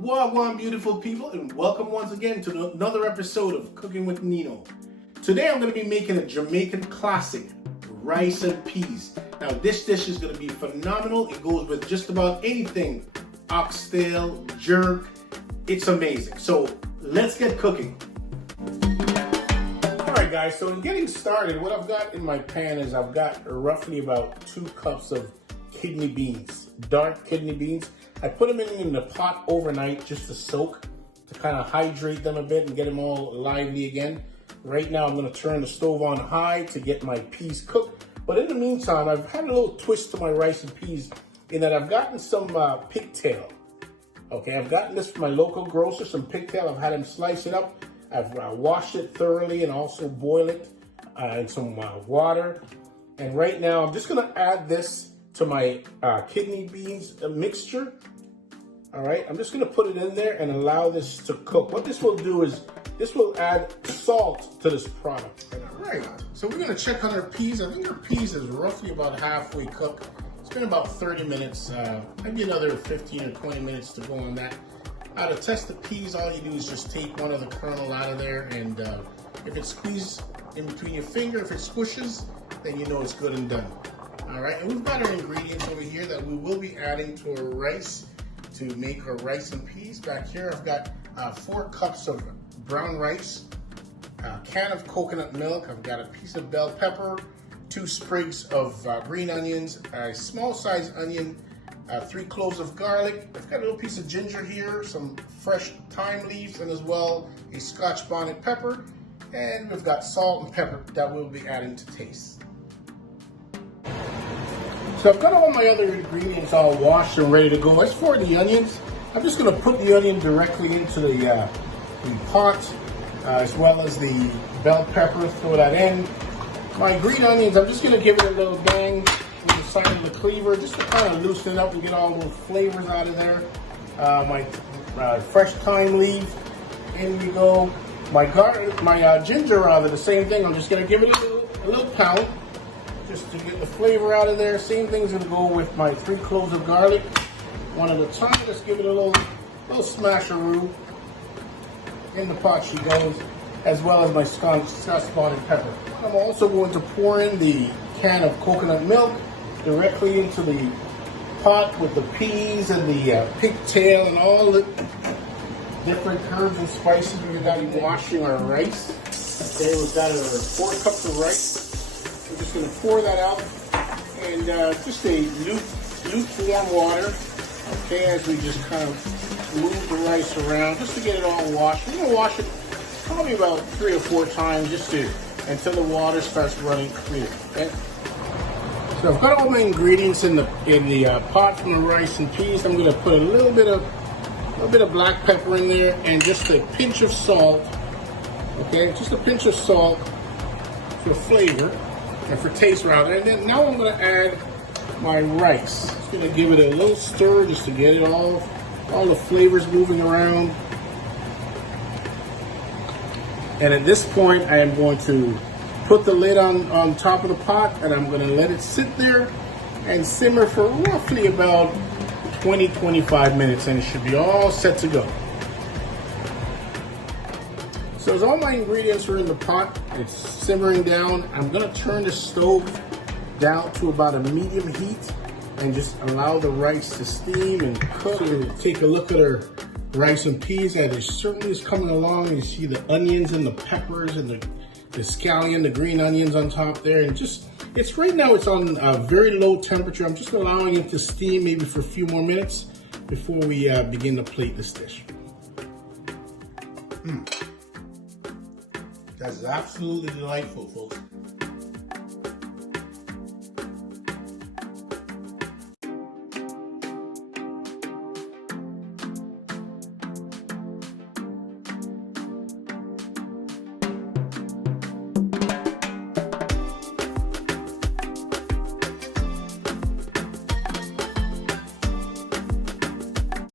Wagwan beautiful people, and welcome once again to another episode of Cooking with Nino. Today I'm going to be making a Jamaican classic, rice and peas. Now this dish is going to be phenomenal. It goes with just about anything, oxtail, jerk. It's amazing. So let's get cooking. Alright guys, so in getting started, what I've got in my pan is I've got roughly about 2 cups of kidney beans, dark kidney beans. I put them in the pot overnight just to soak, to kind of hydrate them a bit and get them all lively again. Right now I'm going to turn the stove on high to get my peas cooked. But in the meantime, I've had a little twist to my rice and peas in that I've gotten some pigtail. Okay, I've gotten this from my local grocer, some pigtail. I've had him slice it up. I've washed it thoroughly and also boil it in some water. And right now I'm just going to add this to my kidney beans mixture. All right, I'm just gonna put it in there and allow this to cook. What this will do is, this will add salt to this product. All right, so we're gonna check on our peas. I think our peas is roughly about halfway cooked. It's been about 30 minutes, maybe another 15 or 20 minutes to go on that. To test the peas, all you do is just take one of the kernel out of there, and if it squeezes in between your finger, if it squishes, then you know it's good and done. All right, and we've got our ingredients over here that we will be adding to our rice to make our rice and peas. Back here, I've got 4 cups of brown rice, a can of coconut milk. I've got a piece of bell pepper, 2 sprigs of green onions, a small size onion, 3 cloves of garlic. I've got a little piece of ginger here, some fresh thyme leaves, and as well a scotch bonnet pepper. And we've got salt and pepper that we'll be adding to taste. So I've got all my other ingredients all washed and ready to go. As for the onions, I'm just going to put the onion directly into the pot, as well as the bell pepper, throw that in. My green onions, I'm just going to give it a little bang with the side of the cleaver, just to kind of loosen it up and get all those flavors out of there. My fresh thyme leaf, in we go. My ginger, the same thing. I'm just going to give it a little pound, just to get the flavor out of there. Same thing's gonna go with my 3 cloves of garlic, one at a time. Just give it a little smasheroo. In the pot she goes, as well as my scotch bonnet pepper. I'm also going to pour in the can of coconut milk directly into the pot with the peas and the pigtail and all the different herbs and spices. We've got washing our rice. Okay, we've got our 4 cups of rice. We're just going to pour that out, and just a lukewarm water, okay, as we just kind of move the rice around, just to get it all washed. We're going to wash it probably about 3 or 4 times, just until the water starts running clear, okay? So I've got all my ingredients in the pot from the rice and peas. I'm going to put a little bit of black pepper in there, and just a pinch of salt, okay, just a pinch of salt for flavor. And for taste rather. And then now I'm going to add my rice. Just going to give it a little stir just to get it all the flavors moving around. And at this point I am going to put the lid on top of the pot, and I'm going to let it sit there and simmer for roughly about 20-25 minutes, and it should be all set to go. So as all my ingredients are in the pot, it's simmering down, I'm going to turn the stove down to about a medium heat and just allow the rice to steam and cook. So take a look at our rice and peas, and it certainly is coming along. You see the onions and the peppers and the scallion, the green onions on top there, and it's right now it's on a very low temperature. I'm just allowing it to steam maybe for a few more minutes before we begin to plate this dish. That's absolutely delightful, folks.